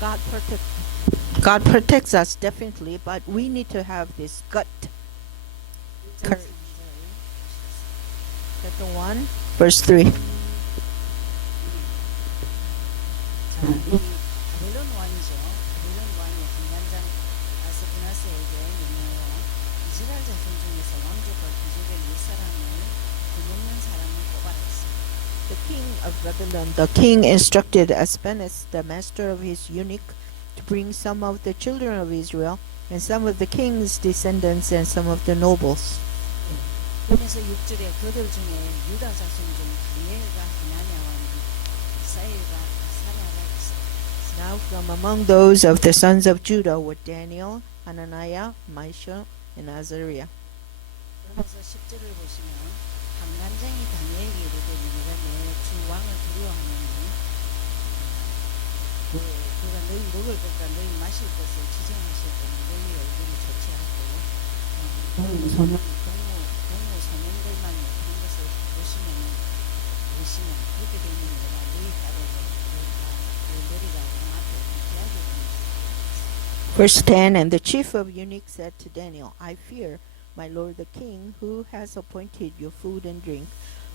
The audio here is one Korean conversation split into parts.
God protect. God protects us definitely, but we need to have this gut courage. Chapter 1, verse 3. 자, 이 바벨론 왕이죠. 바벨론 왕이 한간장 아스푸나스에게 명하여 이스라엘 자손 중에서 왕족과 귀족의 몇 사람을 금없는 사람을 뽑아라 했습니다. The king of Babylon, the king instructed Aspenus, the master of his eunuch, to bring some of the children of Israel, and some of the king's descendants, and some of the nobles. 그래서 6절에 그들 중에 유다 자손 중 다니엘과 하나냐와 이사엘과 아사랴가 있었다. Now from among those of the sons of Judah were Daniel, Hananiah, Mishael, and Azariah. 그러면서 10절을 보시면 한간장이 다니엘에게 이르되 너희가 내 주 왕을 두려워하느니 그가 너희 먹을 것과 너희 마실 것을 지정하실 때는 너희 얼굴이 좋지 않고 동무 소년들만 못한 것을 보시면 그렇게 되는 거라 너희 딸에게 너희가 왕 앞에 귀하게 되는 Verse 10. And the chief of eunuchs said to Daniel, I fear, my lord the king, who has appointed your food and drink.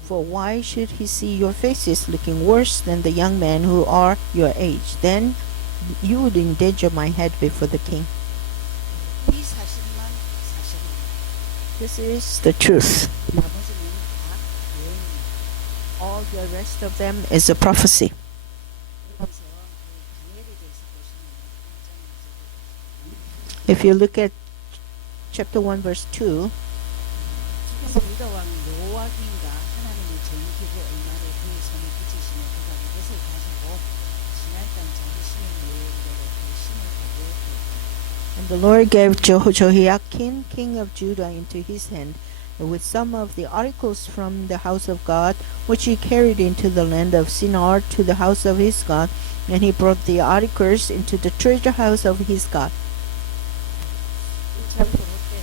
For why should he see your faces looking worse than the young men who are your age? Then you would endanger my head before the king. 이 사실만 사실입니다. This is the truth. 나머지는 다 예언입니다. All the rest of them is a prophecy. 그래서 다니엘에 대해서 보시면 If you look at chapter 1, verse 2, 그래서 유다 왕 여호와긴과 하나님의 전기구 얼마를 그의 손에 붙이시며 그가 그것을 가지고 신할 땅 자기신의 뇌로 그 신을 거두었다. and the Lord gave Jehoiakim, king of Judah, into his hand, with some of the articles from the house of God, which he carried into the land of Shinar to the house of his God, and he brought the articles into the treasure house of his God. 1차 포로 때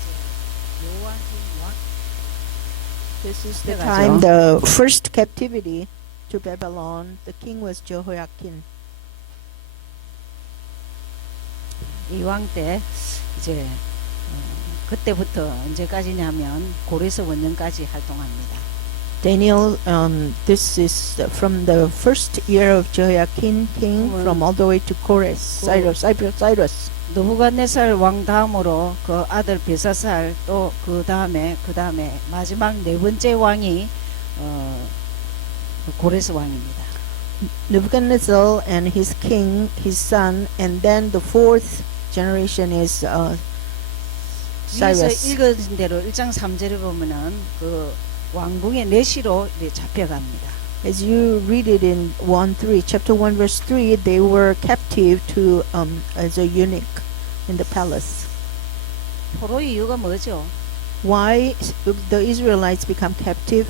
이제 여호와긴 왕 This is the 그때가죠. time the first captivity to Babylon. The king was Jehoiakim. 이 왕 때 이제 그때부터 언제까지냐면 고레스 원년까지 활동합니다. Daniel, this is from the first year of Jehoiakim king, from all the way to Kores, Cyrus. 느부갓네살 왕 다음으로 그 아들 벨사살 또 그 다음에 마지막 네 번째 왕이 고레스 왕입니다. Nebuchadnezzar and his king, his son, and then the fourth generation is 위에서 Cyrus. 읽은 대로 1장 3절을 보면은 그 왕궁의 내시로 이렇게 잡혀갑니다. As you read it in 1:3, chapter 1, verse 3, they were captive to as a eunuch in the palace. 포로의 이유가 뭐죠? Why the Israelites become captive?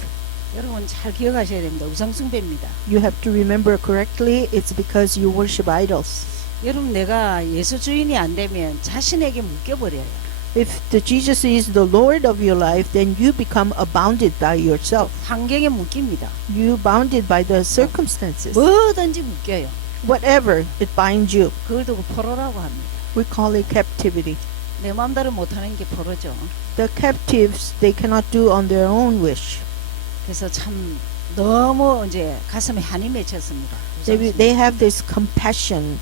여러분 잘 기억하셔야 됩니다. 우상숭배입니다. You have to remember correctly. It's because you worship idols. 여러분 내가 예수 주인이 안 되면 자신에게 묶여버려요. If the Jesus is the Lord of your life, then you become bounded by yourself. 환경에 묶입니다. You bounded by the circumstances. 뭐든지 묶여요. Whatever it binds you, 그걸 두고 포로라고 합니다. we call it captivity. 내 마음대로 못하는 게 포로죠. The captives, they cannot do on their own wish. 그래서 참 너무 이제 가슴에 한이 맺혔습니다. They have this compassion,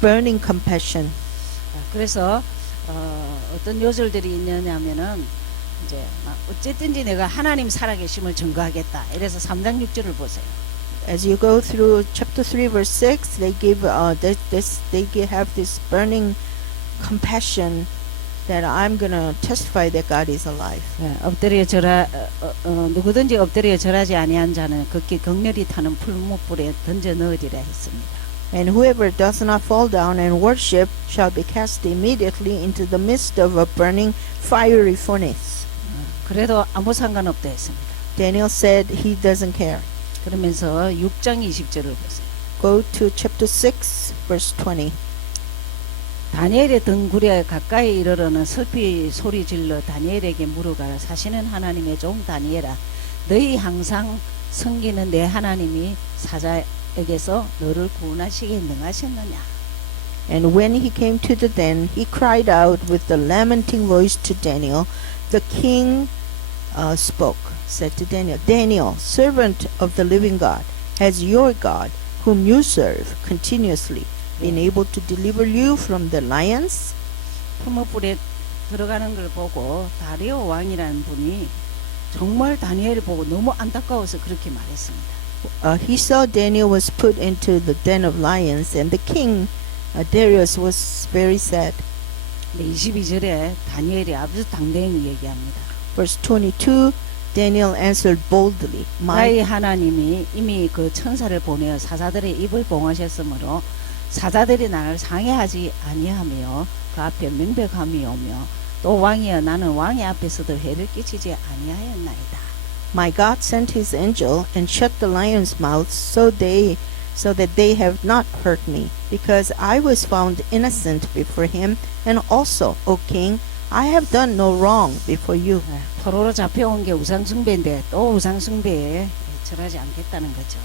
burning compassion. 그래서 어떤 요절들이 있느냐면은 이제 막 어쨌든지 내가 하나님 살아계심을 증거하겠다. 이래서 3장 6절을 보세요. As you go through chapter 3, verse 6, they have this burning compassion that I'm gonna testify that God is alive. 엎드려 누구든지 엎드려 절하지 아니한 자는 극히 극렬히 타는 풀무불에 던져 넣으리라 했습니다. And whoever does not fall down and worship shall be cast immediately into the midst of a burning fiery furnace. 그래도 아무 상관없다 했습니다. Daniel said he doesn't care. 그러면서 6장 20절을 보세요. Go to chapter 6, verse 20. 다니엘의 등굴에 가까이 이르러는 슬피 소리 질러 다니엘에게 물어가라. 사시는 하나님의 종 다니엘아, 너희 항상 섬기는 내 하나님이 사자의 왕에게서 너를 구원하시기에 능하셨느냐. And when he came to the den, he cried out with the lamenting voice to Daniel. The king spoke, said to Daniel, Daniel, servant of the living God, has your God, whom you serve continuously, been able to deliver you from the lions? 풀무불에 들어가는 걸 보고 다리오 왕이라는 분이 정말 다니엘을 보고 너무 안타까워서 그렇게 말했습니다. He saw Daniel was put into the den of lions, and the king Darius was very sad. 근데 22절에 다니엘이 아주 당당히 얘기합니다. Verse 22, Daniel answered boldly, 나의 하나님이 이미 그 천사를 보내어 사자들의 입을 봉하셨으므로 사자들이 나를 상해하지 아니하며 그 앞에 명백함이 오며 또 왕이여 나는 왕의 앞에서도 해를 끼치지 아니하였나이다. My God sent his angel and shut the lions' mouths so that they have not hurt me, because I was found innocent before him, and also, O king, I have done no wrong before you. 포로로 잡혀온 게 우상숭배인데 또 우상숭배에 절하지 않겠다는 거죠.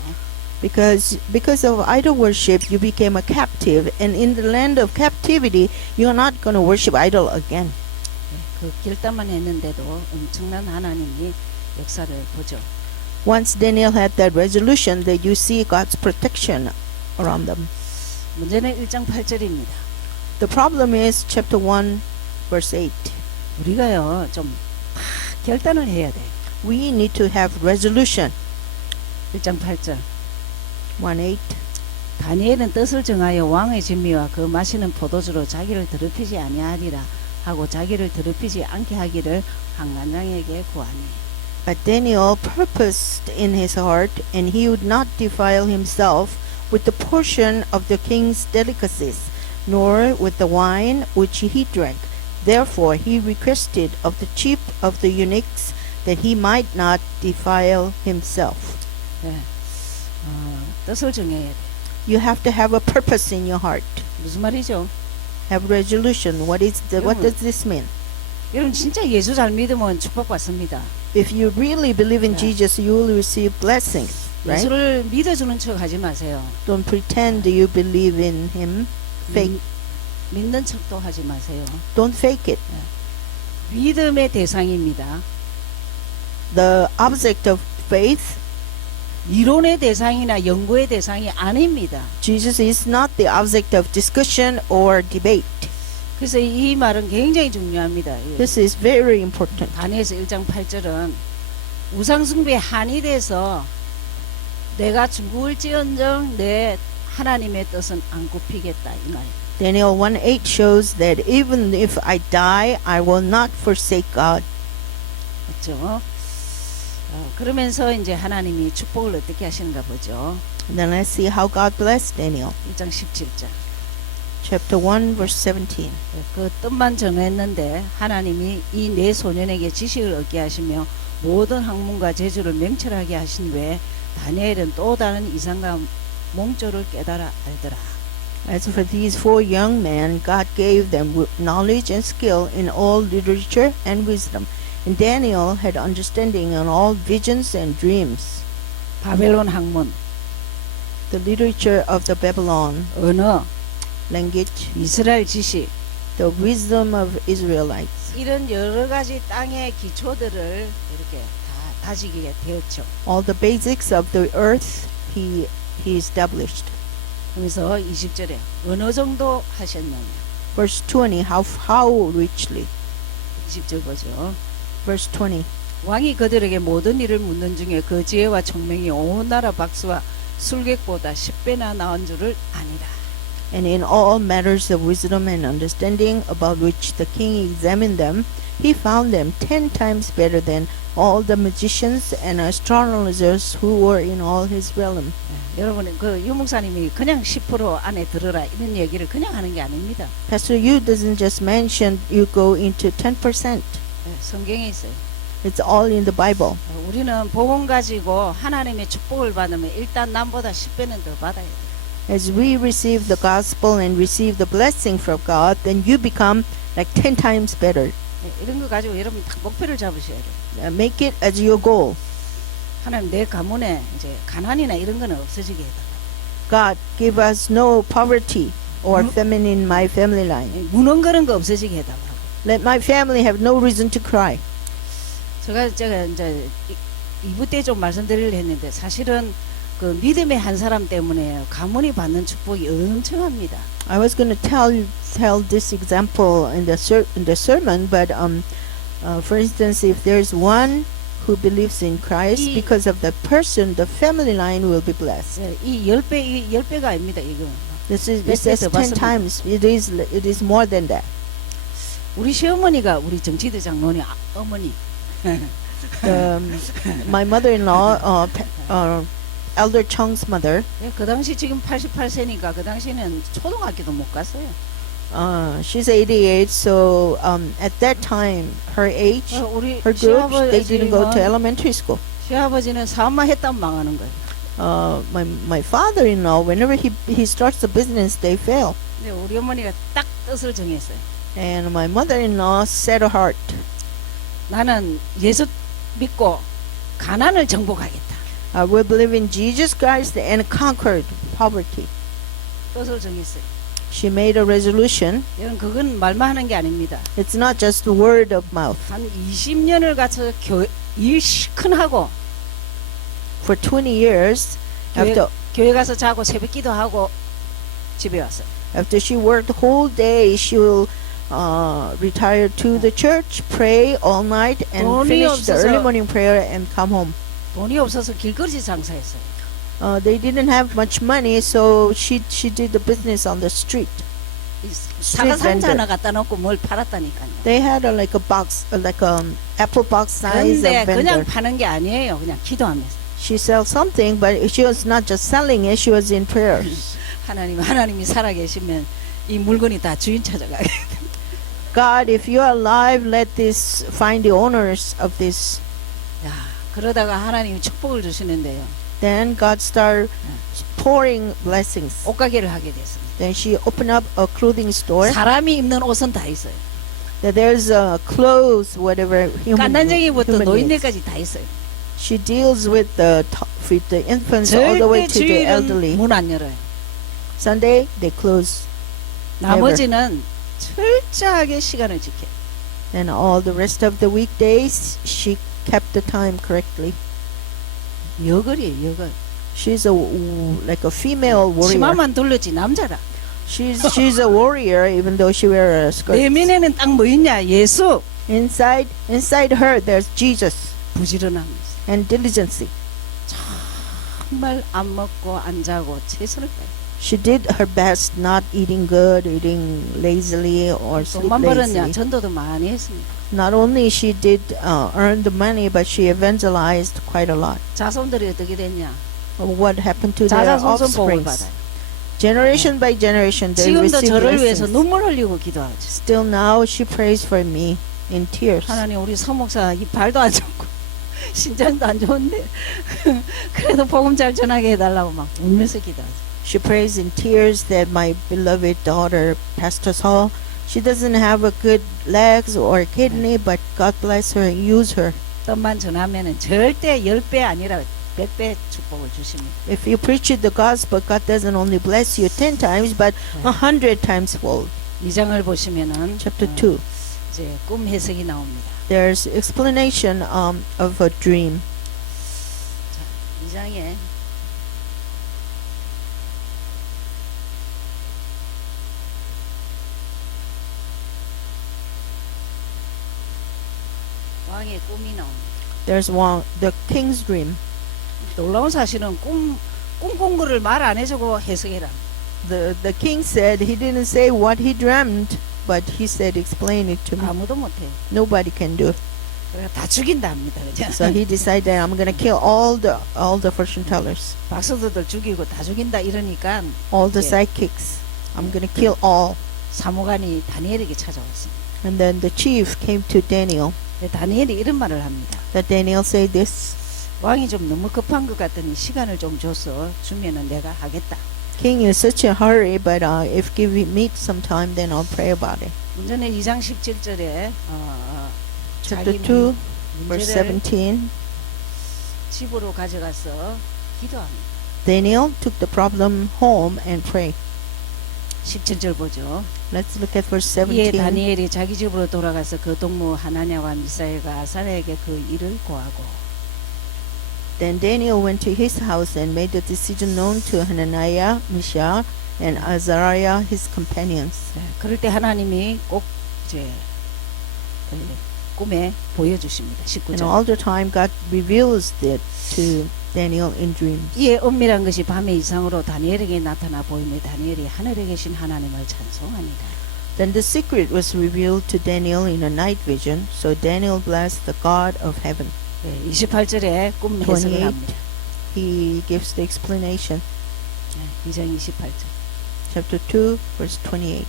Because of idol worship you became a captive, and in the land of captivity you are not going to worship idol again. 그 결단만 했는데도 엄청난 하나님이 역사를 보죠. Once Daniel had that resolution, that you see God's protection around them. 문제는 1장 8절입니다. The problem is chapter 1 verse 8. 우리가요 좀 결단을 해야 돼요. We need to have resolution. 1장 8절 1:8. 다니엘은 뜻을 정하여 왕의 진미와 그 마시는 포도주로 자기를 더럽히지 아니하리라 하고 자기를 더럽히지 않게 하기를 한간장에게 구하니. But Daniel purposed in his heart, and he would not defile himself with the portion of the king's delicacies, nor with the wine which he drank. Therefore he requested of the chief of the eunuchs that he might not defile himself. 네. 뜻을 정해야 돼. You have to have a purpose in your heart. 무슨 말이죠? Have resolution. What does this mean? 여러분 진짜 예수 잘 믿으면 축복받습니다. If you really believe in Yeah. Jesus, you will receive blessings, right? 예수를 믿어주는 척 하지 마세요. Don't pretend you believe in him. Fake. 믿는 척도 하지 마세요. Don't fake it. 믿음의 대상입니다. The object of faith, 이론의 대상이나 연구의 대상이 아닙니다. Jesus is not the object of discussion or debate. 그래서 이 말은 굉장히 중요합니다. This is very important. 다니엘서 1장 8절은 우상숭배에 한이 돼서 내가 죽을지언정 내 하나님의 뜻은 안 굽히겠다 이 말이에요. Daniel 1:8 shows that even if I die, I will not forsake God. 그렇죠? 그러면서 이제 하나님이 축복을 어떻게 하시는가 보죠. Then let's see how God blessed Daniel. 1장 17절. Chapter 1 verse 17. 그 뜻만 정했는데 하나님이 이 네 소년에게 지식을 얻게 하시며 모든 학문과 재주를 명철하게 하신 외에 다니엘은 또 다른 이상과 몽조를 깨달아 알더라. As for these 4 young men, God gave them knowledge and skill in all literature and wisdom. And Daniel had understanding in all visions and dreams. 바벨론 학문, The literature of the Babylon 언어, language, 이스라엘 지식 the wisdom of Israelites. 이런 여러 가지 땅의 기초들을 이렇게 다 다지게 되었죠. All the basics of the earth he established. 그래서 20절에 어느 정도 하셨느냐. Verse 20, how richly. 20절 보죠. Verse 20. 왕이 그들에게 모든 일을 묻는 중에 그 지혜와 총명이 온 나라 박수와 술객보다 10배나 나은 줄을 아니라. And in all matters of wisdom and understanding about which the king examined them, he found them 10 times better than all the magicians and astrologers who were in all his realm. 여러분 그 유목사님이 그냥 10% 안에 들어라 이런 얘기를 그냥 하는 게 아닙니다. Pastor Yu doesn't just mention you go into 10%. 성경에 있어요. It's all in the Bible. 우리는 복음 가지고 하나님의 축복을 받으면 일단 남보다 10배는 더 받아야 돼요. As we receive the gospel and receive the blessing from God, then you become like 10 times better. 이런 거 가지고 여러분 딱 목표를 잡으셔야 돼요. Make it as your goal. 하나님 내 가문에 이제 가난이나 이런 거는 없어지게 해달라. God, give us no poverty or famine in my family line. 무능거린 거 없어지게 해달라고. Let my family have no reason to cry. 제가 이제 2부 때 좀 말씀드리려 했는데 사실은 그 믿음의 한 사람 때문에 가문이 받는 축복이 엄청합니다. I was going to tell this example in the sermon, but for instance, if there's one who believes in Christ, 이- because of the person, the family line will be blessed. 예, 이 10배가 아닙니다. 이거. This is 몇 배 더 10 받습니다. times. It is more than that. 우리 시어머니가 우리 정치대장 논의 어머니. My mother-in-law, Elder Chung's mother, 예, 그 당시 지금 88세니까 그 당시에는 초등학교도 못 갔어요. she's 88, so at that time, her age, 우리 her group, they didn't go to 시아버지는, elementary school. 시아버지는 사업만 했다면 망하는 거예요. My father-in-law, whenever he starts a business, they fail. 근데 우리 어머니가 딱 뜻을 정했어요. And my mother-in-law set a heart. 나는 예수 믿고 가난을 정복하겠다. I will believe in Jesus Christ and conquered poverty. 뜻을 정했어요. She made a resolution. 여러분 그건 말만 하는 게 아닙니다. It's not just the word of mouth. 한 20년을 같이 일 시큰 하고 For 20 years, 교회 가서 자고 새벽 기도하고 집에 왔어요. after she worked the whole day, she will retire to the church, pray all night, and 돈이 finish the 없어서- early morning prayer and come home. 돈이 없어서 길거리 장사했어요. They didn't have much money, so she did the business on the street. 사과 상자 vendor. 하나 갖다 놓고 뭘 팔았다니까요. They had like a box, like apple box size 그런데 of 그냥 vendor. 파는 게 아니에요. 그냥 기도하면서 She sells something, but she was not just selling it; she was in prayers. 하나님이 살아계시면 이 물건이 다 주인 찾아가게. God, if you are alive, let this find the owners of this. 야, 그러다가 하나님이 축복을 주시는데요. Then God started pouring blessings. 옷가게를 하게 됐습니다. Then she opened up a clothing store. 사람이 입는 옷은 다 있어요. That there's clothes, whatever 깐난쟁이부터 human needs. 노인네까지 다 있어요. She deals with the infants all the way 절대 to the 주일은 elderly. 문 안 열어요. Sunday they close, 나머지는 철저하게 시간을 지켜요. and all the rest of the weekdays she kept the time correctly. 여걸이에요, 여걸. She's like a female warrior. 치마만 둘렀지 남자라. She's a warrior even though she wear a skirt. 내면에는 딱 뭐 있냐? 예수. Inside her there's Jesus 부지런함. and diligence. 정말 안 먹고 안 자고 최선을 다해요. She did her best, not eating good, eating lazily or sleep 돈만 벌었냐? lazy. 전도도 많이 했습니다. Not only she did earn the money, but she evangelized quite a lot. 자손들이 어떻게 됐냐? What happened to their 자자손손 복을 offsprings? 받아요. Generation by generation, they 지금도 receive 저를 위해서 blessings. 눈물 흘리고 기도하죠. Still now, she prays for me in tears. 하나님 우리 서목사 이 발도 안 좋고 신장도 안 좋은데 그래도 복음 잘 전하게 해달라고 막 울면서 기도하죠. She prays in tears that my beloved daughter, Pastor Saul, she doesn't have a good legs or kidney, but God bless her and use her. 뜻만 전하면은 절대 10배 아니라 100배 축복을 주십니다. If you preach the gospel, God doesn't only bless you 10 times, but 100 times fold. 이 장을 보시면은 Chapter 2. 이제 꿈 해석이 나옵니다. There's explanation of a dream. 자, 이 장에 왕의 꿈이 나옵니다. There's the king's dream. 놀라운 사실은 꿈꾼 거를 말 안 해주고 해석해라. The king said he didn't say what he dreamt, but he said explain it to me. 아무도 못해. Nobody can do it. 그래서 다 죽인다 합니다. 그죠? So he decided I'm going to kill all the fortune tellers, 박사들들 죽이고 다 죽인다 이러니까 all the Yeah. psychics. I'm going to kill all. 사무관이 다니엘에게 찾아왔습니다. And then the chief came to Daniel. 근데 다니엘이 이런 말을 합니다. That Daniel said this. 왕이 좀 너무 급한 것 같더니 시간을 좀 줘서 주면은 내가 하겠다. King is such a hurry, but if give me some time, then I'll pray about it. 문제는 2장 17절에 Chapter 자기 2, verse 문제를 17. 집으로 가져가서 기도합니다. Daniel took the problem home and prayed. 17절 보죠. Let's look at verse 이에 17. 다니엘이 자기 집으로 돌아가서 그 동무 하나냐와 미사엘과 아사랴에게 그 일을 고하고 Then Daniel went to his house and made the decision known to Hananiah, Mishael, and Azariah, his companions. 네, 그럴 때 하나님이 꼭 이제 꿈에 보여주십니다. And 19절. all the time God reveals it to Daniel in dreams. 이에 은밀한 것이 밤의 이상으로 다니엘에게 나타나 보이며 다니엘이 하늘에 계신 하나님을 찬송하니라. Then the secret was revealed to Daniel in a night vision, so Daniel blessed the God of heaven. 네, 28절에 꿈 해석을 28. 합니다. He gives the explanation. 네, 2장 28절. Chapter 2, verse 28.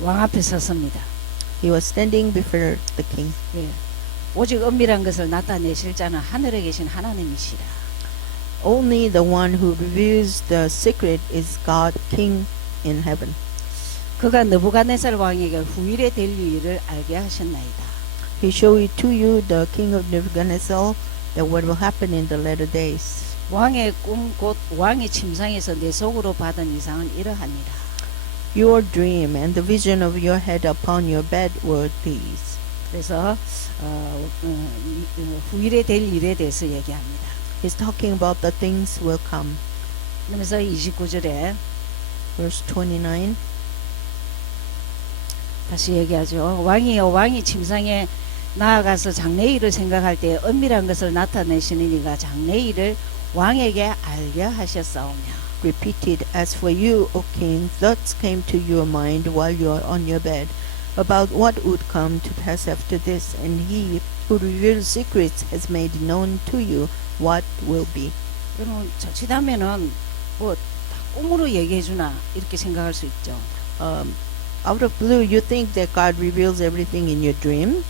왕 앞에 섰습니다. He was standing before the king. 예, 오직 은밀한 것을 나타내실 자는 하늘에 계신 하나님이시라. Only the one who reveals the secret is God, King in heaven. 그가 느부갓네살 왕에게 후일에 될 일을 알게 하셨나이다. He showed to you, the king of Nebuchadnezzar, that what will happen in the latter days. 왕의 꿈 곧 왕이 침상에서 내 속으로 받은 이상은 이러하니라. Your dream and the vision of your head upon your bed were these. 그래서 후일에 될 일에 대해서 얘기합니다. He's talking about the things will come. 그러면서 29절에 Verse 29. 다시 얘기하죠. 왕이여 왕이 침상에 나아가서 장래일을 생각할 때 은밀한 것을 나타내시는 이가 장래일을 왕에게 알게 하셨사오며. Repeated, as for you, O king, thoughts came to your mind while you are on your bed, about what would come to pass after this, and he who reveals secrets has made known to you what will be. 여러분 자칫하면은 뭐 다 꿈으로 얘기해 주나 이렇게 생각할 수 있죠. Out of blue, you think that God reveals everything in your dream.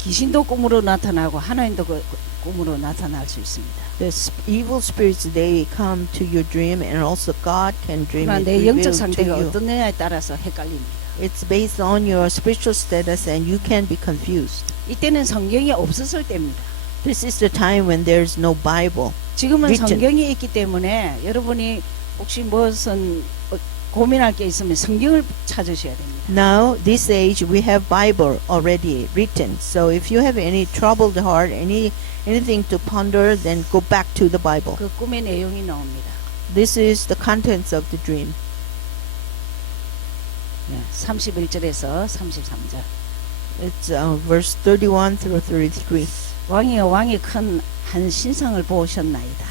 귀신도 꿈으로 나타나고 하나님도 꿈으로 나타날 수 있습니다. The evil spirits, they come to your dream, and also God can dream 그러나 it, 내 영적 reveal to 상태가 you. 어떻느냐에 따라서 헷갈립니다. It's based on your spiritual status, and you can be confused. 이때는 성경이 없었을 때입니다. This is the time when there's no Bible. 지금은 written. 성경이 있기 때문에 여러분이 혹시 무슨 고민할 게 있으면 성경을 찾으셔야 됩니다. Now, this age, we have Bible already written. So if you have any troubled heart, anything to ponder, then go back to the Bible. 그 꿈의 내용이 나옵니다. This is the contents of the dream. 네, 31절에서 33절. It's verse 31 through 33. 왕이여 왕이 큰 한 신상을 보셨나이다.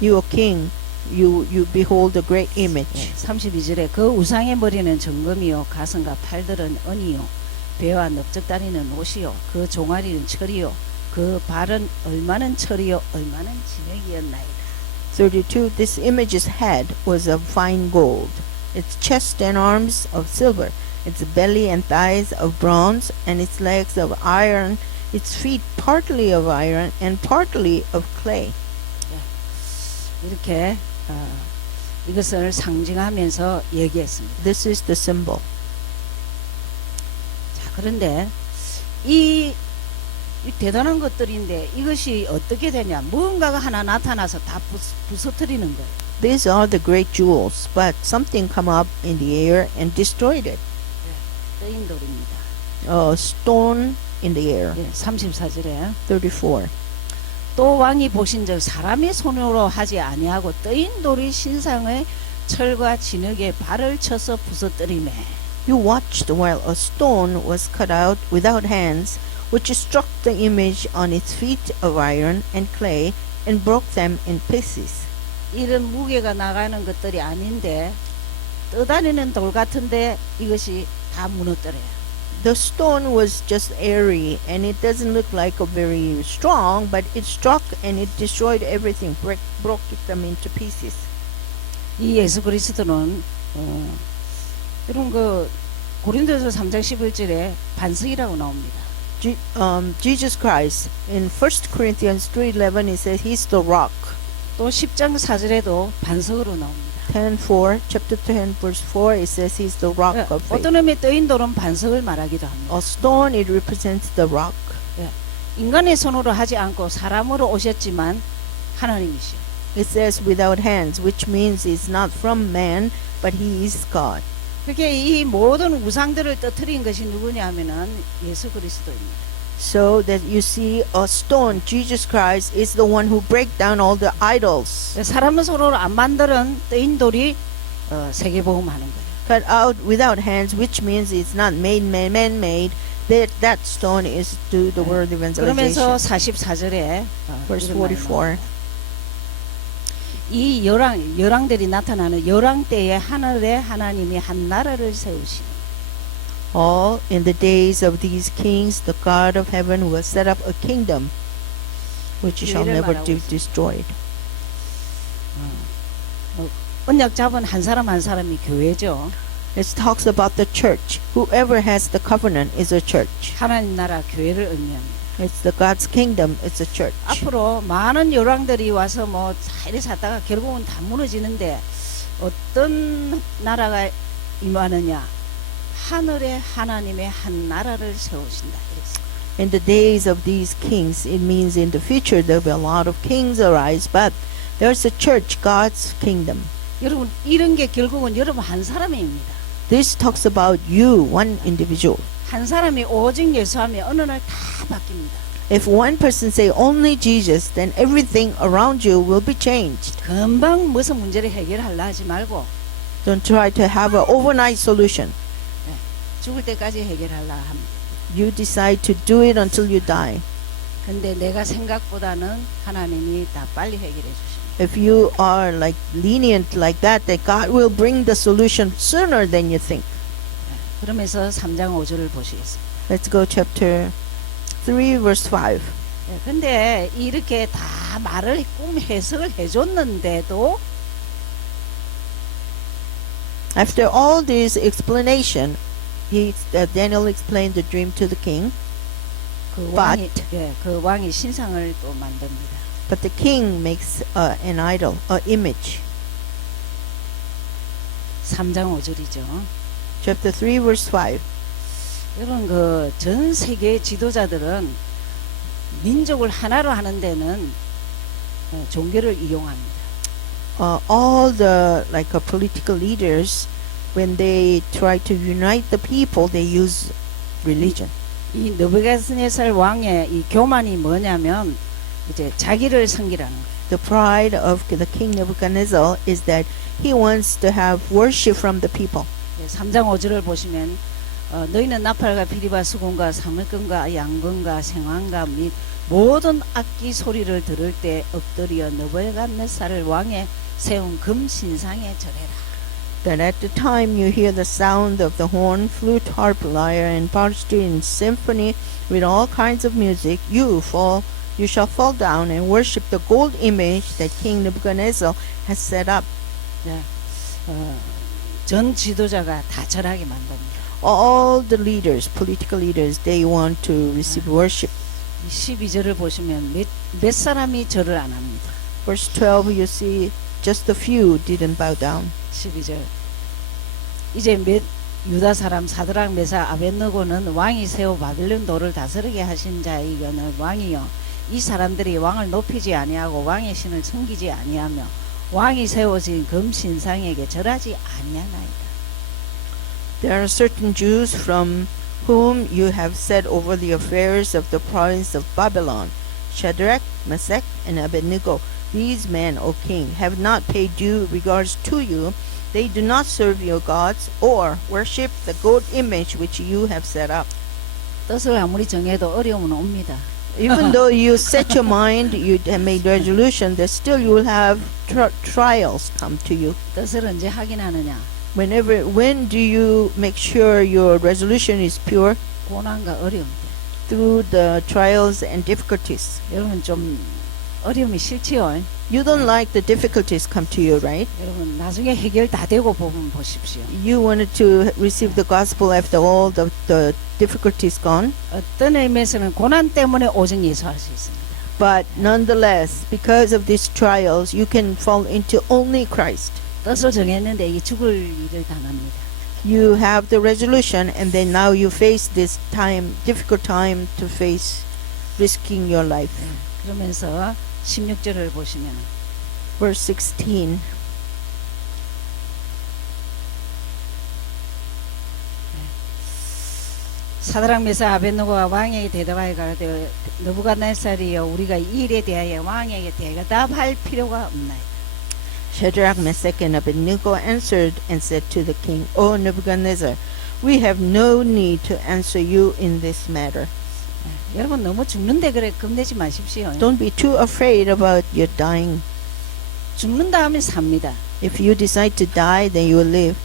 You, O king, you behold a great image. 32절에 그 우상의 머리는 정금이요 가슴과 팔들은 은이요 배와 넓적다리는 옷이요 그 종아리는 철이요 그 발은 얼마는 철이요 얼마는 진흙이었나이다. 32. This image's head was of fine gold, its chest and arms of silver, its belly and thighs of bronze, and its legs of iron, its feet partly of iron and partly of clay. 이렇게 이것을 상징하면서 얘기했습니다. This is the symbol. 자, 그런데 이 대단한 것들인데 이것이 어떻게 되냐? 무언가가 하나 나타나서 다 부서뜨리는 거예요. These are the great jewels, but something come up in the air and destroyed it. 뜨인 돌입니다. A stone in the air. 34절에 34. 또 왕이 보신즉 사람의 손으로 하지 아니하고 뜨인 돌이 신상의 철과 진흙에 발을 쳐서 부서뜨리매. You watched while a stone was cut out without hands, which struck the image on its feet of iron and clay, and broke them in pieces. 이런 무게가 나가는 것들이 아닌데 떠다니는 돌 같은데 이것이 다 무너뜨려요. The stone was just airy, and it doesn't look like a very strong, but it struck and it destroyed everything, broke them into pieces. 이 예수 그리스도는 이런 그 고린도서 3장 11절에 반석이라고 나옵니다. Jesus Christ, in 1 Corinthians 3:11, it says he's the rock. 또 10장 4절에도 반석으로 나옵니다. 10:4, chapter 10, verse 4, it says he's the rock of faith. 어떤 의미에 뜨인 돌은 반석을 말하기도 합니다. A stone, it represents the rock. 인간의 손으로 하지 않고 사람으로 오셨지만 하나님이시요. It says without hands, which means it's not from man, but he is God. 그렇게 이 모든 우상들을 떠뜨린 것이 누구냐 하면은 예수 그리스도입니다. So that you see a stone, Jesus Christ is the one who break down all the idols. 사람은 서로 안 만드는 뜨인 돌이 세계복음하는 거예요. Cut out without hands, which means it's not man-made. That stone is to the word 그러면서 evangelization. 44절에 Verse 44. 이 열왕들이 나타나는 열왕 때에 하늘에 하나님이 한 나라를 세우시니 All in the days of these kings, the God of heaven will set up a kingdom which shall 교회를 never 말하고 be 있습니다. destroyed. 언약 잡은 한 사람 한 사람이 교회죠. It talks about the church. Whoever has the covenant is a church. 하나님 나라 교회를 의미합니다. It's the God's kingdom. It's a church. 앞으로 많은 열왕들이 와서 뭐 이래 사다가 결국은 다 무너지는데 어떤 나라가 임하느냐? 하늘에 하나님의 한 나라를 세우신다. 이랬어요. In the days of these kings, it means in the future there will be a lot of kings arise, but there's a church, God's kingdom. 여러분 이런 게 결국은 여러분 한 사람입니다. This talks about you, one individual. 한 사람이 오직 예수하면 어느 날 다 바뀝니다. If one person say only Jesus, then everything around you will be changed. 금방 무슨 문제를 해결하려 하지 말고 Don't try to have an overnight solution. 죽을 때까지 해결하려 합니다. You decide to do it until you die. 근데 내가 생각보다는 하나님이 다 빨리 해결해 주십니다. If you are like lenient like that, then God will bring the solution sooner than you think. 그러면서 3장 5절을 보시겠습니다. Let's go chapter 3 verse 5. 근데 이렇게 다 말을 꿈 해석을 해줬는데도 After all this explanation, Daniel explained the dream to the king, 그 But- 그 왕이 신상을 또 만듭니다. but the king makes an idol, an image. 3장 5절이죠. Chapter 3 verse 5. 여러분 그 전 세계 지도자들은 민족을 하나로 하는 데는 종교를 이용합니다. All the political leaders, when they try to unite the people, they use religion. 이 느부갓네살 왕의 이 교만이 뭐냐면 이제 자기를 섬기라는 거예요. The pride of the king Nebuchadnezzar is that he wants to have worship from the people. 3장 5절을 보시면 너희는 나팔과 비리바 수금과 사물금과 양금과 생황과 및 모든 악기 소리를 들을 때 엎드려 느부갓네살 왕의 세운 금 신상에 절해라. That at the time you hear the sound of the horn, flute, harp, lyre, and parsley in symphony with all kinds of music, you shall fall down and worship the gold image that King Nebuchadnezzar has set up. 네, 전 지도자가 다 절하게 만듭니다. All the leaders, political leaders, they want to receive worship. 12절을 보시면 몇 사람이 절을 안 합니다. Verse 12, you see just a few didn't bow down. 12절 이제 몇 유다 사람 사드락 메사 아벳느고는 왕이 세워 바빌론 도를 다스리게 하신 자이거늘 왕이여 이 사람들이 왕을 높이지 아니하고 왕의 신을 섬기지 아니하며 왕이 세워진 금 신상에게 절하지 아니하나이다. There are certain Jews from whom you have set over the affairs of the province of Babylon, Shadrach, Meshach, and Abednego. These men, O king, have not paid due regards to you. They do not serve your gods or worship the gold image which you have set up. 뜻을 아무리 정해도 어려움은 옵니다. Even though you set your mind, you have made resolution, that still you will have trials come to you. 뜻을 언제 확인하느냐? When do you make sure your resolution is pure? 고난과 어려움 때. Through the trials and difficulties. 여러분 좀 어려움이 싫지요? You don't like the difficulties come to you, right? 여러분 나중에 해결 다 되고 보면 보십시오. You wanted to receive the gospel after all the difficulties gone. 어떤 의미에서는 고난 때문에 오직 예수할 수 있습니다. But nonetheless, because of these trials, you can fall into only Christ. 뜻을 정했는데 이 죽을 일을 당합니다. You have the resolution, and then now you face this difficult time to face risking your life. 그러면서 16절을 보시면 Verse 16. 사드락 메사 아벳느고가 왕에게 대답하여 가라되 느부갓네살이여 우리가 이 일에 대하여 왕에게 대답할 필요가 없나이다. Shadrach, Meshach, and Abednego answered and said to the king, O Nebuchadnezzar, we have no need to answer you in this matter. 여러분 너무 죽는데 그래 겁내지 마십시오. Don't be too afraid about your dying. 죽는다 하면 삽니다. If you decide to die, then you will live.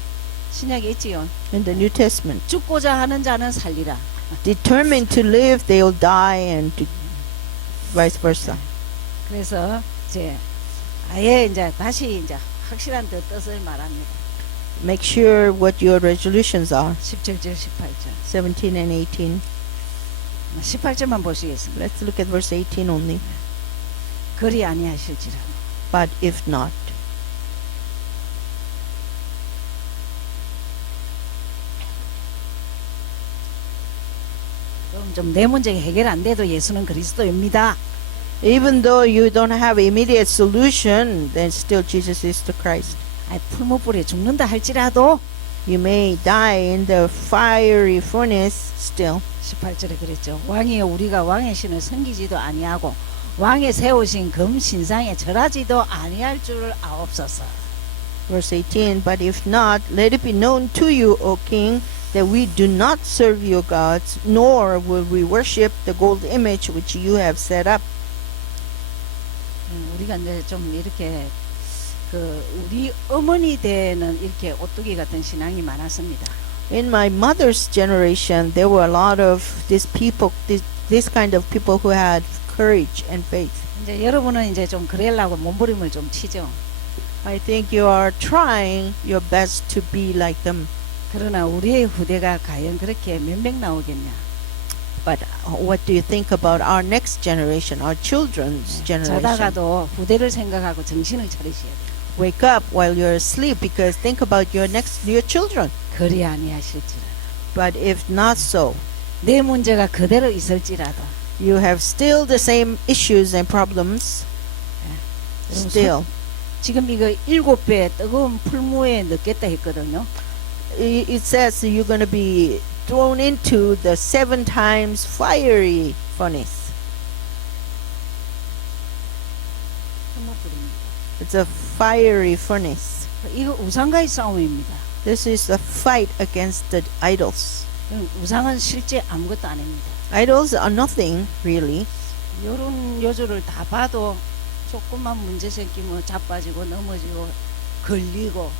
신약에 있지요. In the New Testament, 죽고자 하는 자는 살리라. determined to live, they will die, and vice versa. 그래서 이제 아예 이제 다시 이제 확실한 뜻을 말합니다. Make sure what your resolutions are. 17절 18절 17 and 18. 18절만 보시겠습니다. Let's look at verse 18 only. 그리 아니하실지라 But if not, 그럼 좀 내 문제가 해결 안 돼도 예수는 그리스도입니다. even though you don't have immediate solution, then still Jesus is the Christ. 풀무불에 죽는다 할지라도 You may die in the fiery furnace still. 18절에 그랬죠. 왕이여 우리가 왕의 신을 섬기지도 아니하고 왕의 세우신 금 신상에 절하지도 아니할 줄 아옵소서. Verse 18, but if not, let it be known to you, O king, that we do not serve your gods, nor will we worship the gold image which you have set up. 우리가 이제 좀 이렇게 그 우리 어머니 때는 이렇게 오뚜기 같은 신앙이 많았습니다. In my mother's generation, there were a lot of these people, this kind of people who had courage and faith. 이제 여러분은 이제 좀 그러려고 몸부림을 좀 치죠. I think you are trying your best to be like them. 그러나 우리의 후대가 과연 그렇게 몇 명 나오겠냐? But what do you think about our next generation, our children's generation? 자다가도 후대를 생각하고 정신을 차리셔야 돼요. Wake up while you're asleep, because think about your children. 그리 아니하실지라. But if not so, 내 문제가 그대로 있을지라도 you have still the same issues and problems. Still, 지금 이거 7배 뜨거운 풀무에 넣겠다 했거든요. it says you're going to be thrown into the 7 times fiery furnace. It's a fiery furnace. 이거 우상과의 싸움입니다. This is a fight against the idols. 우상은 실제 아무것도 아닙니다. Idols are nothing really. 요런 요조를 다 봐도 조금만 문제 생기면 자빠지고 넘어지고 걸리고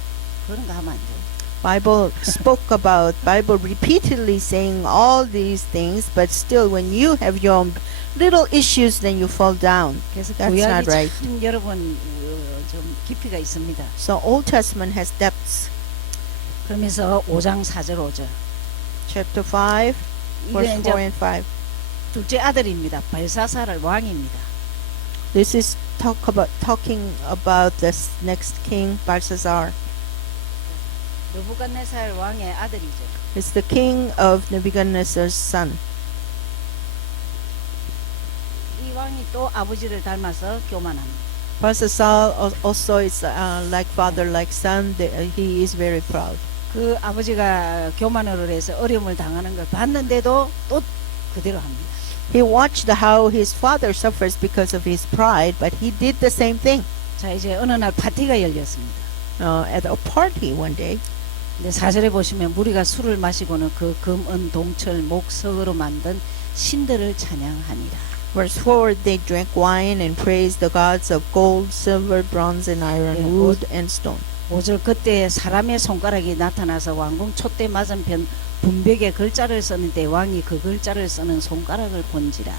그런 거 하면 안 돼요. Bible repeatedly saying all these things, but still when you have your little issues, then you fall down. 그래서 That's 구약이 not right. 참 여러분 좀 깊이가 있습니다. So Old Testament has depths. 그러면서 5장 4절 5절 Chapter 5, verse 이게 4 이제 and 5. 둘째 아들입니다. 발사사를 왕입니다. This is talking about this next king, Belshazzar. 느부갓네살 왕의 아들이죠. It's the king of Nebuchadnezzar's son. 이 왕이 또 아버지를 닮아서 교만합니다. Belshazzar also is like father, like son. He is very proud. 그 아버지가 교만으로 해서 어려움을 당하는 걸 봤는데도 또 그대로 합니다. He watched how his father suffers because of his pride, but he did the same thing. 자 이제 어느 날 파티가 열렸습니다. At a party one day. 근데 4절에 보시면 무리가 술을 마시고는 그 금, 은, 동철, 목석으로 만든 신들을 찬양하니라. Verse 4, they drank wine and praised the gods of gold, silver, bronze, and iron, Yeah, wood, and stone. 5절 그때 사람의 손가락이 나타나서 왕궁 촛대 맞은편 분벽에 글자를 썼는데 왕이 그 글자를 쓰는 손가락을 본지라.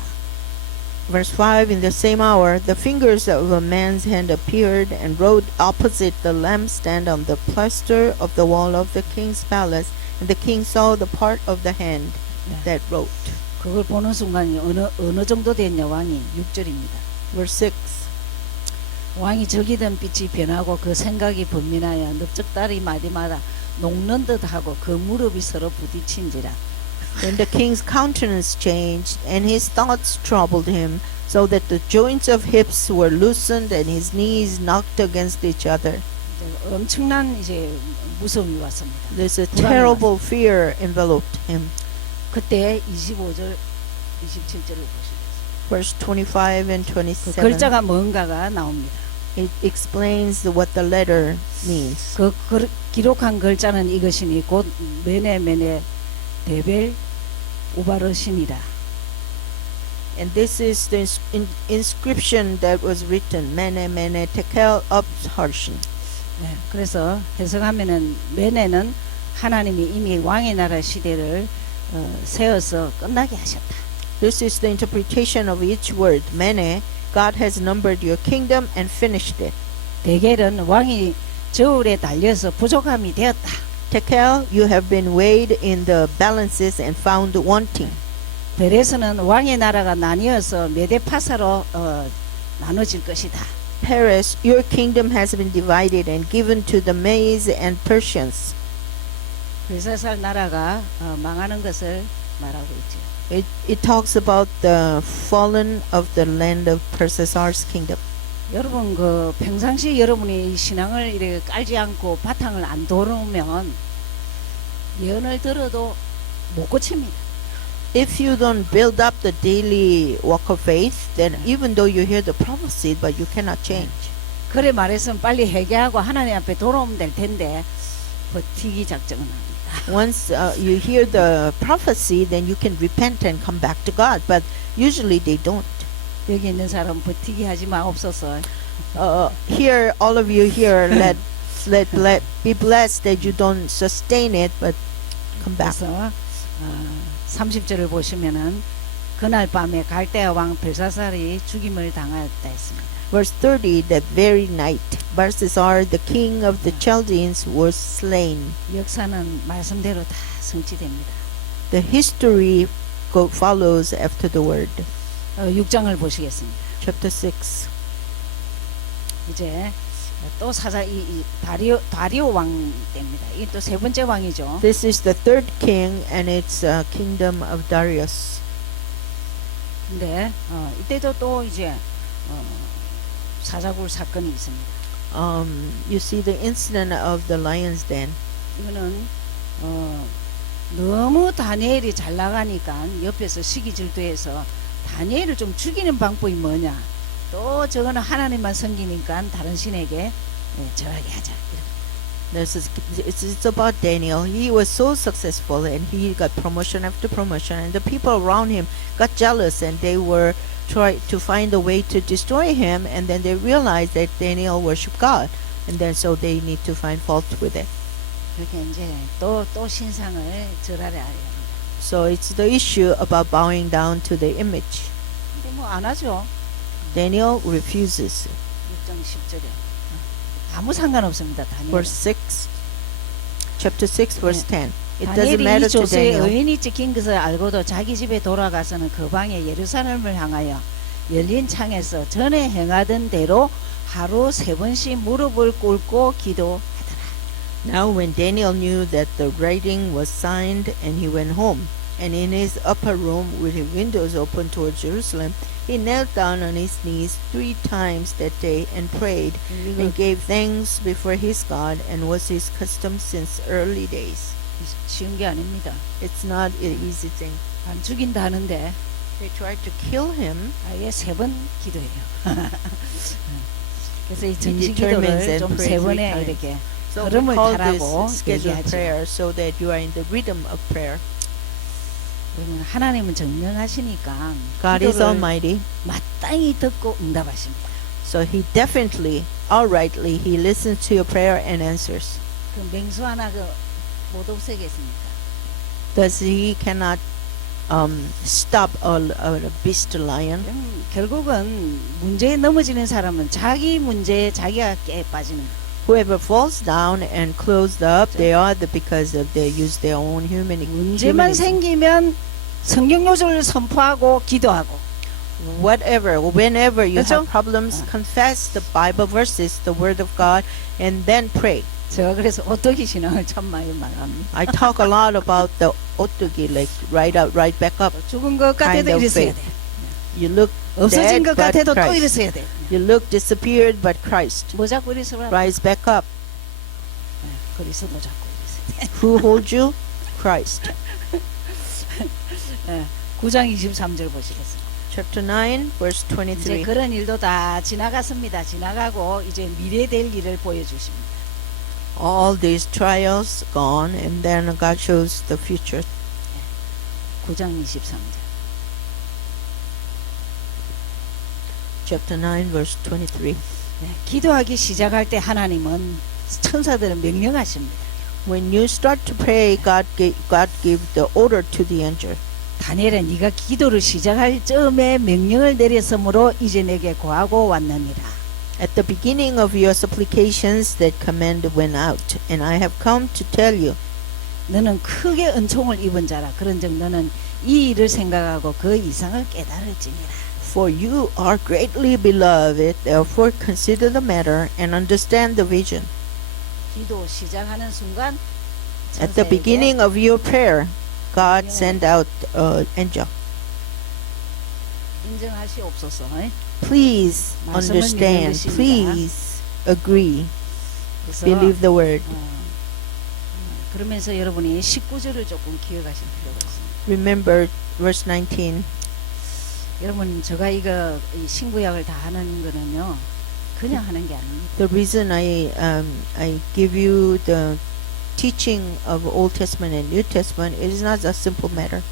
Verse 5, in the same hour, the fingers of a man's hand appeared and wrote opposite the lampstand on the plaster of the wall of the king's palace, and the king saw the part of the hand that wrote. 그걸 보는 순간이 어느 정도 됐냐 왕이 6절입니다. Verse 6, 왕이 즐기던 빛이 변하고 그 생각이 번민하여 넓적다리 마디마다 녹는 듯하고 그 무릎이 서로 부딪힌지라. Then the king's countenance changed, and his thoughts troubled him, so that the joints of hips were loosened, and his knees knocked against each other. 이제 엄청난 이제 무서움이 왔습니다. There's a 불안이 terrible fear enveloped him. 그때 25절, 27절을 보시겠습니다. Verse 25 and 그 27. 글자가 뭔가가 나옵니다. It explains what the letter means. 그 기록한 글자는 이것이니 곧 메네 데벨 우바르시니라. And this is the inscription that was written, Mene Mene Tekel Upharsin. 네, 그래서 해석하면은 메네는 하나님이 이미 왕의 나라 시대를 세워서 끝나게 하셨다. This is the interpretation of each word. Mene, God has numbered your kingdom and finished it. 데겔은 왕이 저울에 달려서 부족함이 되었다. Tekel, you have been weighed in the balances and found wanting. 베레스는 왕의 나라가 나뉘어서 메데파사로 나눠질 것이다. Paris, your kingdom has been divided and given to the Medes and Persians. 벨사살 나라가 망하는 것을 말하고 있죠. It talks about the fallen of the land of Persasar's kingdom. 여러분 그 평상시 여러분이 신앙을 이렇게 깔지 않고 바탕을 안 도우면 예언을 들어도 못 고칩니다. If you don't build up the daily walk of faith, then even though you hear the prophecy, but you cannot change. 그래 말해서 빨리 회개하고 하나님 앞에 돌아오면 될 텐데 버티기 작정은 합니다. Once you hear the prophecy, then you can repent and come back to God. But usually they don't. 여기 있는 사람 버티기 하지 마옵소서. Here, all of you here, be blessed that you don't sustain it, but come back. 그래서 30절을 보시면은 그날 밤에 갈대아 왕 벨사살이 죽임을 당하였다 했습니다. Verse 30, that very night, Belshazzar, the king of the Chaldeans, was slain. 역사는 말씀대로 다 성취됩니다. The history follows after the word. 6장을 보시겠습니다. Chapter 6. 이제 또 이 다리오 왕 때입니다. 이게 또 세 번째 왕이죠. This is the third king, and it's kingdom of Darius. 근데 이때도 또 이제 사자굴 사건이 있습니다. You see the incident of the lion's den. 이거는 너무 다니엘이 잘 나가니까 옆에서 시기질투해서 다니엘을 좀 죽이는 방법이 뭐냐? 또 저거는 하나님만 섬기니까 다른 신에게 절하게 하자. It's about Daniel. He was so successful, and he got promotion after promotion, and the people around him got jealous, and they were trying to find a way to destroy him, and then they realized that Daniel worshiped God, and then so they need to find fault with it. 그렇게 이제 또 신상을 절하려 합니다. So it's the issue about bowing down to the image. 근데 뭐 안 하죠. Daniel refuses. 6장 10절에 아무 상관없습니다. 다니엘. Verse 6, chapter 6, verse 10. It doesn't 다니엘이 matter 이 to 조세의 Daniel. 의인이 찍힌 것을 알고도 자기 집에 돌아가서는 그 방에 예루살렘을 향하여 열린 창에서 전에 행하던 대로 하루 3번씩 무릎을 꿇고 기도하더라. Now when Daniel knew that the writing was signed, and he went home, and in his upper room with his windows open toward Jerusalem, he knelt down on his knees 3 times that day and prayed and gave thanks before his God, and was his custom since early days. 쉬운 게 아닙니다. It's not an easy thing. 안 죽인다 하는데 They tried to kill him. 아예 3번 기도해요. 그래서 이 He 정식 determines 기도를 and 좀 prays 3번에 3 times. 이렇게 So we 흐름을 call 타라고 this scheduled 얘기하죠. prayer, so that you are in the rhythm of prayer. 그러면 하나님은 정명하시니까 God is 기도를 almighty, 마땅히 듣고 응답하십니다. so he definitely, outrightly, he listens to your prayer and answers. 그 맹수 하나 못 없애겠습니까? Does he cannot stop a beast lion? 결국은 문제에 넘어지는 사람은 자기 문제에 자기가 깨 빠지는 거예요. Whoever falls down and closed up, they are because of they use their own 문제만 humanism. 생기면 성경 요절을 선포하고 기도하고 Whatever, whenever you 그렇죠? have problems, confess the Bible verses, the Word of God, and then pray. 제가 그래서 오뚜기 신앙을 참 많이 말합니다. I talk a lot about the otugi, like right out, right back up. 죽은 것 같아도 Kind of 일어서야 faith. 돼. You look 없어진 dead, 것 but 같아도 또 Christ. 일어서야 돼. You look disappeared, but Christ. 뭐 자꾸 일어서라. Rise back up. 그리스도 자꾸 일어서야 돼. Who holds you? Christ. 9장 23절 보시겠습니다. Chapter 9, verse 이제 23. 그런 일도 다 지나갔습니다. 지나가고 이제 미래 될 일을 보여주십니다. All these trials gone, and then God shows the future. 9장 23절. Chapter 9, verse 23. 기도하기 시작할 때 하나님은 천사들은 명령하십니다. When you start to pray, God gave the order to the angel. 다니엘아 네가 기도를 시작할 즈음에 명령을 내렸으므로 이제 내게 고하고 왔느니라. At the beginning of your supplications, that command went out, and I have come to tell you. 너는 크게 은총을 입은 자라. 그런즉 너는 이 일을 생각하고 그 이상을 깨달을지니라. For you are greatly beloved, therefore consider the matter and understand the vision. 기도 시작하는 순간 At the 천사에게 beginning of your prayer, God sent out an angel. 인정하시옵소서. Please 말씀은 understand. 믿는 Please agree. 그래서 Believe the word. 그러면서 여러분이 19절을 조금 기억하실 필요가 있습니다. Remember verse 19. 여러분 제가 이거 이 신구약을 다 하는 거는요 그냥 하는 게 아닙니다. The reason I give you the teaching of Old Testament and New Testament, it is not a simple matter.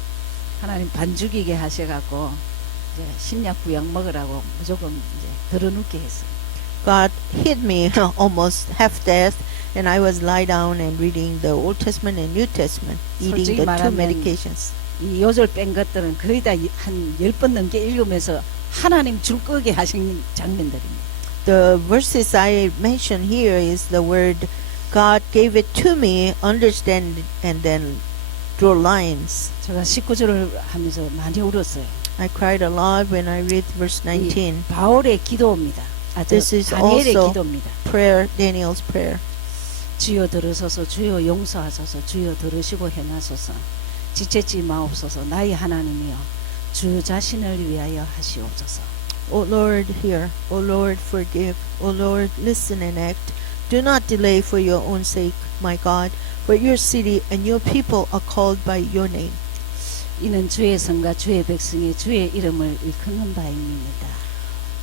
하나님 반죽이게 하셔갖고 이제 신약 구약 먹으라고 무조건 이제 들어눕게 했어요. God hid me almost half death, and I was lie down and reading the Old Testament and New Testament, eating 솔직히 the two 말하면 medications. 이 요절 뺀 것들은 거의 다 한 10번 넘게 읽으면서 하나님 줄 끄게 하신 장면들입니다. The verses I mention here is the word God gave it to me, understand it, and then draw lines. 제가 19절을 하면서 많이 울었어요. I cried a lot when I read verse 19. 바울의 기도입니다. This is 다니엘의 also 기도입니다. prayer, Daniel's prayer. 주여 들으소서, 주여 용서하소서, 주여 들으시고 행하소서. 지체지 마옵소서. 나의 하나님이여 주 자신을 위하여 하시옵소서. O Lord, hear. O Lord, forgive. O Lord, listen and act. Do not delay for your own sake, my God, for your city and your people are called by your name. 이는 주의 성과 주의 백성이 주의 이름을 일컫는 바입니다.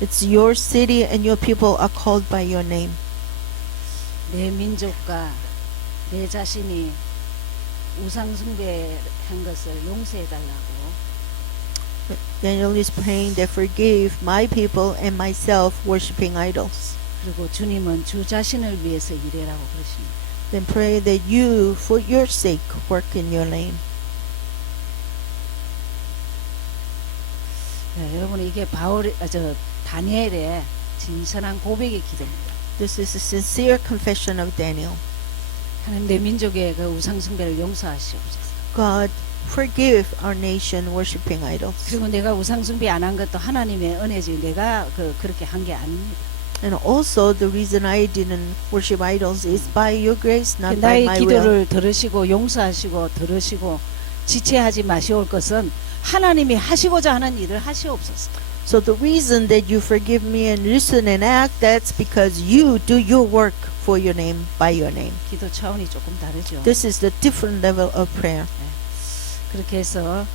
It's your city and your people are called by your name. 내 민족과 내 자신이 우상 숭배한 것을 용서해 달라고. Daniel is praying that forgive my people and myself worshiping idols. 그리고 주님은 주 자신을 위해서 일해라고 그러십니다. Then pray that you, for your sake, work in your name. 네, 여러분 이게 다니엘의 진선한 고백의 기도입니다. This is a sincere confession of Daniel. 하나님 내 민족의 그 우상 숭배를 용서하시옵소서. God, forgive our nation worshiping idols. 그리고 내가 우상 숭배 안 한 것도 하나님의 은혜지 내가 그렇게 한 게 아닙니다. And also the reason I didn't worship idols is by your grace, not by 나의 my will. 기도를 들으시고 용서하시고 들으시고 지체하지 마시올 것은 하나님이 하시고자 하는 일을 하시옵소서. So the reason that you forgive me and listen and act, that's because you do your work for your name, by your name. 기도 차원이 조금 다르죠. This is the different level of prayer. 그렇게 해서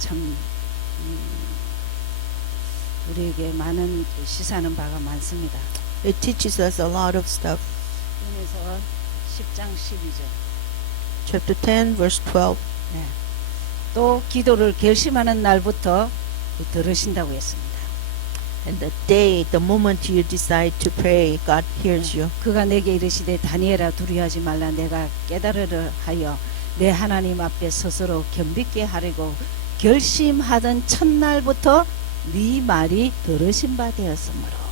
참 우리에게 많은 시사하는 바가 많습니다. It teaches us a lot of stuff. 그래서 10장 12절. Chapter 10, verse 12. 또 기도를 결심하는 날부터 들으신다고 했습니다. And the moment you decide to pray, God hears you. 그가 내게 이르시되 다니엘아 두려워하지 말라 내가 깨달으려 하여 내 하나님 앞에 스스로 겸비게 하려고 결심하던 첫날부터 네 말이 들으신 바 되었으므로.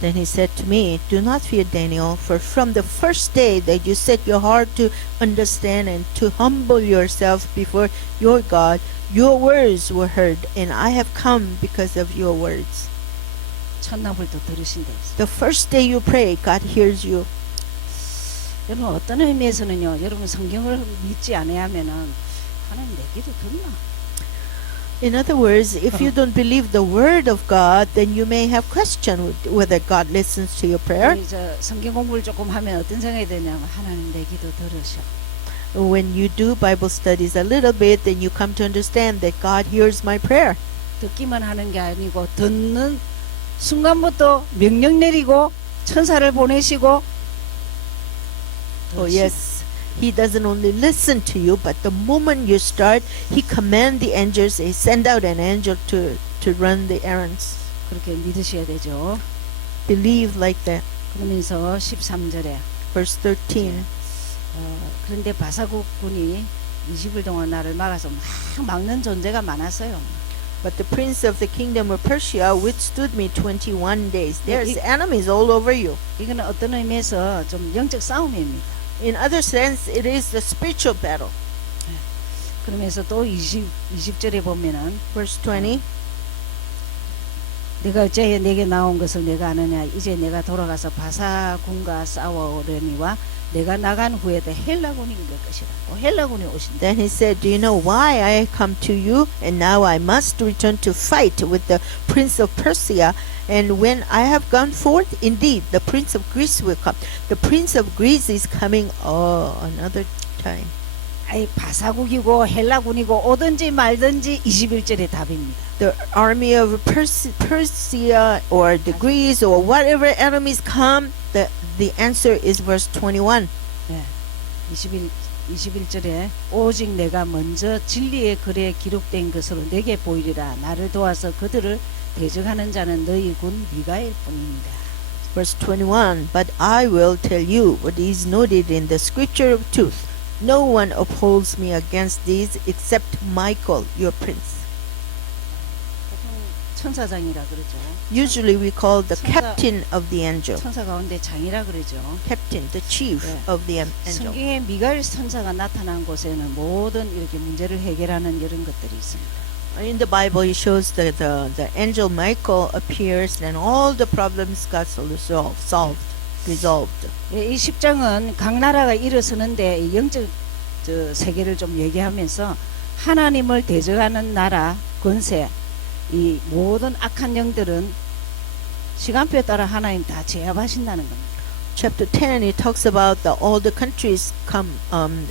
Then he said to me, Do not fear, Daniel, for from the first day that you set your heart to understand and to humble yourself before your God, your words were heard, and I have come because of your words. 첫날부터 들으신다 했어요. The first day you pray, God hears you. 여러분 어떤 의미에서는요. 여러분 성경을 믿지 않아야면은 하나님 내 기도 듣나? In other words, if you don't believe the word of God, then you may have question whether God listens to your prayer. 우리 저 성경 공부를 조금 하면 어떤 생각이 드냐면 하나님 내 기도 들으셔. When you do Bible studies a little bit, then you come to understand that God hears my prayer. 듣기만 하는 게 아니고 듣는 순간부터 명령 내리고 천사를 보내시고 Oh yes, He doesn't only listen to you, but the moment you start, He command the angels, He send out an angel to run the errands. 그렇게 믿으셔야 되죠. Believe like that. 그러면서 13절에 Verse 13. 그런데 바사국 군이 20일 동안 나를 막아서 막 막는 존재가 많았어요. But the prince of the kingdom of Persia withstood me 21 days. There's 이- enemies all over you. 이거는 어떤 의미에서 좀 영적 싸움입니다. In other sense, it is the spiritual battle. 그러면서 또 20절에 보면은 Verse 20. 내가 어째 내게 나온 것을 내가 아느냐 이제 내가 돌아가서 바사군과 싸워오려니와 내가 나간 후에도 헬라군이 올 것이라. 헬라군이 오신다. Then he said, Do you know why I come to you? And now I must return to fight with the prince of Persia. And when I have gone forth, indeed, the prince of Greece will come. The prince of Greece is coming another time. 아이 바사국이고 헬라군이고 오든지 말든지 21절의 답입니다. The army of Persia or the Greece or whatever enemies come, the answer is verse 21. 네. 21절에 오직 내가 먼저 진리의 글에 기록된 것으로 내게 보이리라. 나를 도와서 그들을 대적하는 자는 너희 군 미가엘 뿐입니다. Verse 21. But I will tell you what is noted in the scripture of truth. No one upholds me against these except Michael, your prince. 보통 천사장이라 그러죠. Usually we call the 천사- captain of the angel. 천사 가운데 장이라 그러죠. Captain, the chief 네. of the angel. 성경에 미가엘 천사가 나타난 곳에는 모든 이렇게 문제를 해결하는 이런 것들이 있습니다. In the Bible, it shows that the angel Michael appears and all the problems got resolved. 이 10장은 각 나라가 일어서는데 이 영적 세계를 좀 얘기하면서 하나님을 대적하는 나라 권세 이 모든 악한 영들은 시간표에 따라 하나님 다 제압하신다는 겁니다. Chapter 10, it talks about all the countries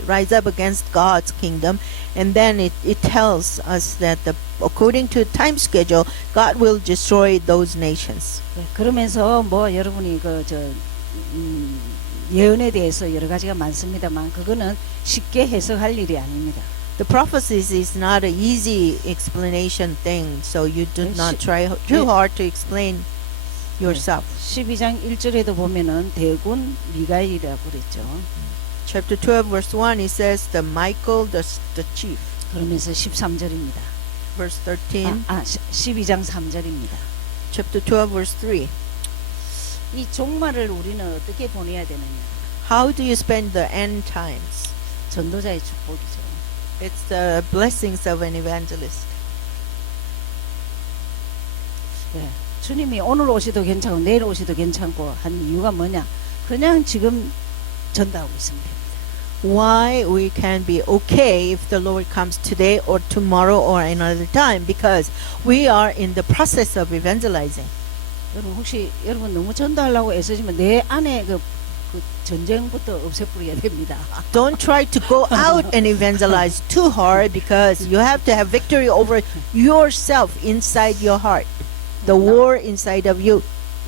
rise up against God's kingdom, and then it tells us that according to time schedule, God will destroy those nations. 네, 그러면서 뭐 여러분이 예언에 대해서 여러 가지가 많습니다만 그거는 쉽게 해석할 일이 아닙니다. The prophecies is not an easy explanation thing, so you do 네, not 시- try too 네. hard to explain yourself. 12장 1절에도 보면은 대군 미가엘이라고 그랬죠. Chapter 12, verse 1, it says the Michael, the chief. 그러면서 13절입니다. Verse 13, 12장 3절입니다. chapter 12, verse 3. 이 종말을 우리는 어떻게 보내야 되느냐? How do you spend the end times? 전도자의 축복이죠. It's the blessings of an evangelist. 네. 주님이 오늘 오시도 괜찮고 내일 오시도 괜찮고 한 이유가 뭐냐? 그냥 지금 전도하고 있으면 됩니다. Why we can be okay if the Lord comes today or tomorrow or another time? Because we are in the process of evangelizing. 여러분 혹시 여러분 너무 전도하려고 애쓰시면 내 안에 그 전쟁부터 없애버려야 됩니다. Don't try to go out and evangelize too hard because you have to have victory over yourself inside your heart. The war inside of you.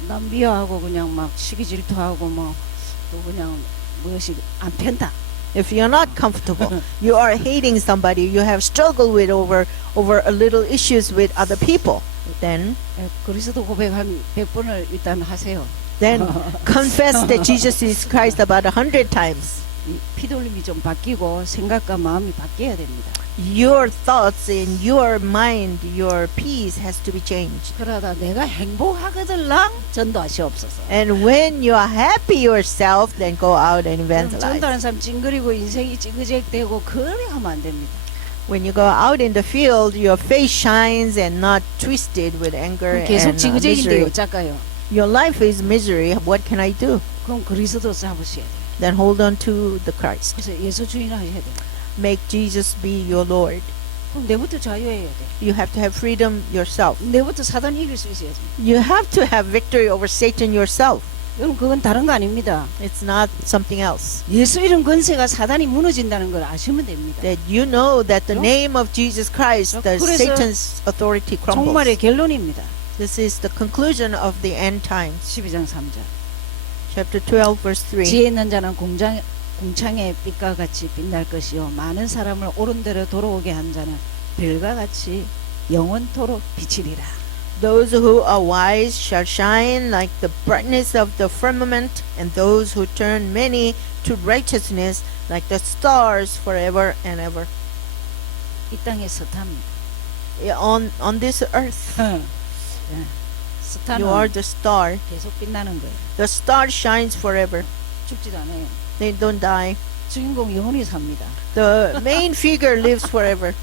남 미워하고 그냥 막 시기 질투하고 뭐 또 그냥 무엇이 안 편다. If you're not comfortable, you are hating somebody, you have struggled with over a little issues with other people, then 그리스도 고백 한 100번을 일단 하세요. confess that Jesus is Christ about 100 times. 이 피돌림이 좀 바뀌고 생각과 마음이 바뀌어야 됩니다. Your thoughts in your mind, your peace has to be changed. 그러다 내가 행복하거들랑 전도하시옵소서. And when you are happy yourself, then go out and 그럼 evangelize. 전도하는 사람 찡그리고 인생이 찌그재되고 그래 하면 안 됩니다. When you go out in the field, your face shines and not twisted with anger 계속 and 지그재긴데요, misery. 작가요. Your life is misery. What can I do? 그럼 그리스도 잡으셔야 돼요. then hold on to the Christ. 그래서 예수 주인을 하셔야 됩니다. Make Jesus be your Lord. 그럼 내부터 자유해야 돼. You have to have freedom yourself. 내부터 사단 이길 수 있어야지. You have to have victory over Satan yourself. 여러분 그건 다른 거 아닙니다. It's not something else. 예수 이름 권세가 사단이 무너진다는 걸 아시면 됩니다. That you know that the 그죠? name of Jesus Christ, the 그래서 Satan's authority 종말의 crumbles. 결론입니다. This is the conclusion of the end times. 12장 3절. Chapter 12, verse 3. 지혜 있는 자는 공창의 빛과 같이 빛날 것이요 많은 사람을 옳은 대로 돌아오게 한 자는 별과 같이 영원토록 비치리라. Those who are wise shall shine like the brightness of the firmament, and those who turn many to righteousness like the stars forever and ever. 이 땅에 스타입니다. On this earth, 예. you are 스타는 the star. 계속 빛나는 거예요. The star shines forever. 죽지도 않아요. They don't die. 주인공 영원히 삽니다. The main figure lives forever.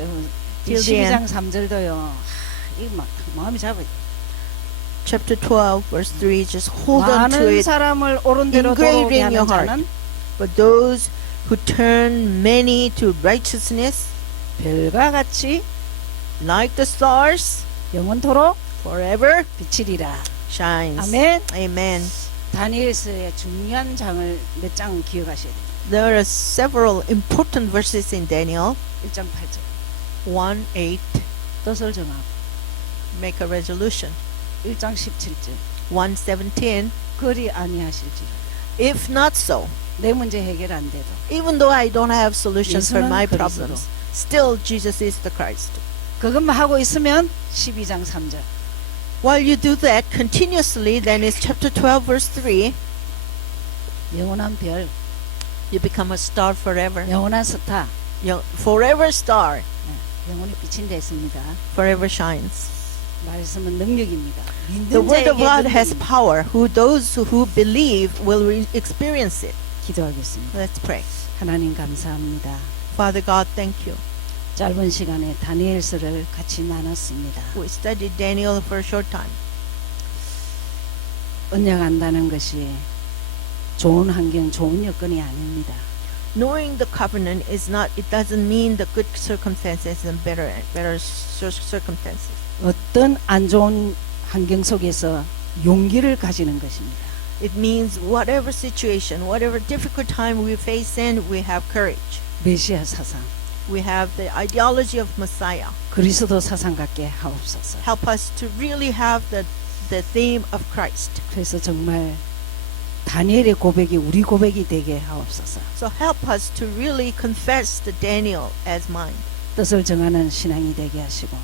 여러분, Till the 12장 3절도요. 이거 막 마음이 잡아요. Chapter 12, verse 3. Just hold on to 많은 it. 사람을 옳은 대로 Engraved 돌아오게 in your 하는 heart. 자는 But those who turn many to righteousness, 별과 같이 like the stars, 영원토록 forever 비치리라. shines. 아멘. Amen. 다니엘서의 중요한 장을 몇 장은 기억하셔야 돼요. There are several important verses in Daniel. 1장 8절 1:8. 뜻을 정하고 Make a resolution. 1장 17절 1:17. 그리 아니하실지라. If not so, 내 문제 해결 안 돼도 even though I don't have solutions for 예수는 my 그리스도. problems, still Jesus is the Christ. 그것만 하고 있으면 12장 3절 While you do that continuously, then it's chapter 12, verse 3. 영원한 별, You become a star forever. 영원한 스타, Forever star. 영원히 비친다 했습니다. Forever shines. 말씀은 능력입니다. The 믿는 word of God 자에게 has 능력입니다. power. Those who believe will experience it. 기도하겠습니다. Let's pray. 하나님 감사합니다. Father God, thank you. 짧은 시간에 다니엘서를 같이 나눴습니다. We studied Daniel for a short time. 언약한다는 것이 좋은 환경, 좋은 여건이 아닙니다. Knowing the covenant is not, it doesn't mean the good circumstances and better circumstances. 어떤 안 좋은 환경 속에서 용기를 가지는 것입니다. It means whatever situation, whatever difficult time we face in, we have courage. 메시아 사상, We have the ideology of Messiah. 그리스도 사상 갖게 하옵소서. Help us to really have the theme of Christ. 그래서 정말 다니엘의 고백이 우리 고백이 되게 하옵소서. So help us to really confess the Daniel as mine. 뜻을 정하는 신앙이 되게 하시고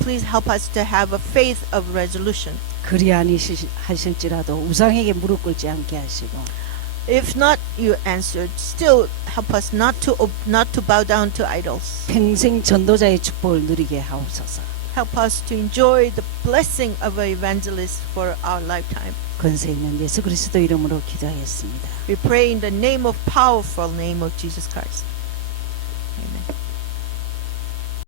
Please help us to have a faith of resolution. 그리 아니하실지라도 우상에게 무릎 꿇지 않게 하시고 If not, you answered. Still help us not to bow down to idols. 평생 전도자의 축복을 누리게 하옵소서. Help us to enjoy the blessing of an evangelist for our lifetime. 권세 있는 예수 그리스도 이름으로 기도하였습니다. We pray in the name of powerful name of Jesus Christ. Amen.